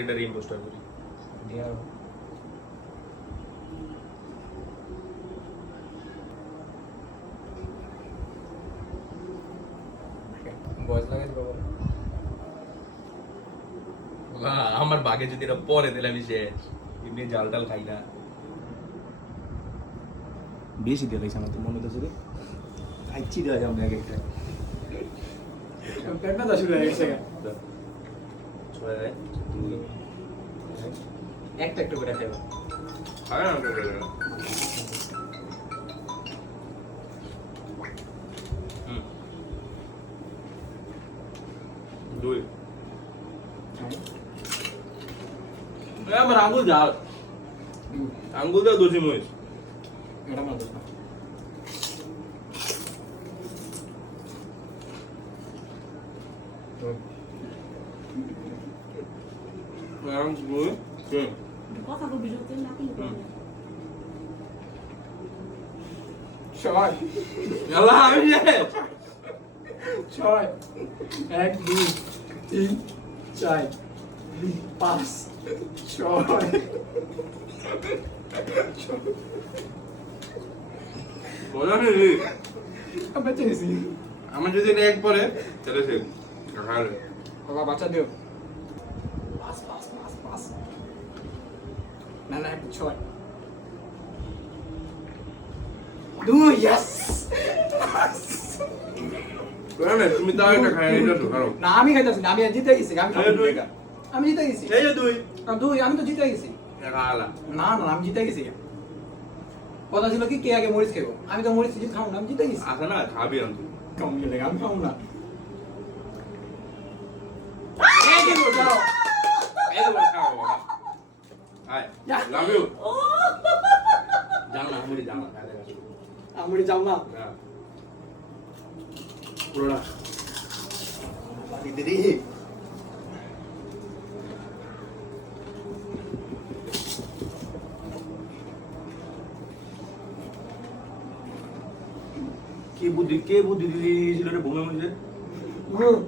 এটা রিম্পোস্টার করি আমার বাগে যদি এটা পরে দিলে আমি শেষ এমনি জাল টাল খাই না বেশি দিয়ে খাইছে আমার তো মনে হচ্ছে খাইছি দেওয়া যাবে আগে পেটটা শুরু হয়ে গেছে একটা একটু করে খাইবা খাই না করে দুই আমার আঙ্গুল জাল আঙ্গুল দাও দোষী মহিষ এটা আমার দোষ না কথা বলবি যত না কি ছয় আল্লাহ আমি শেষ ছয় 1 2 3 4 5 ছয় বলো রে আমি চেয়েছি আমার যদি এটা এক পরে তাহলে সে খাবে বাবা বাচ্চা দিও পাস পাস পাস পাস না না একটু ছয় দুই ইয়েস তুমি তাও একটা খাই এটা তো কারো না আমি খাইতেছি না আমি জিতে গেছি আমি এই দুই। আমি জিতে গেছি এই যে দুই দুই আমি তো জিতে গেছি খালা না না আমি জিতে গেছি কথা ছিল কি কে আগে মরিচ খাবো আমি তো মরিচ খাবো না আমি জিতে গেছি আছে না খাবি আমি কম গেলে আমি খাবো না এই কি বলছো এই তো খাও বাবা আয় লাভ ইউ জানা মুড়ি জানা খাইলে আমি যাও না না পুরোটা দিদি কে বুদ্ধি দিয়েছিল রে ভূমি মধ্যে হুম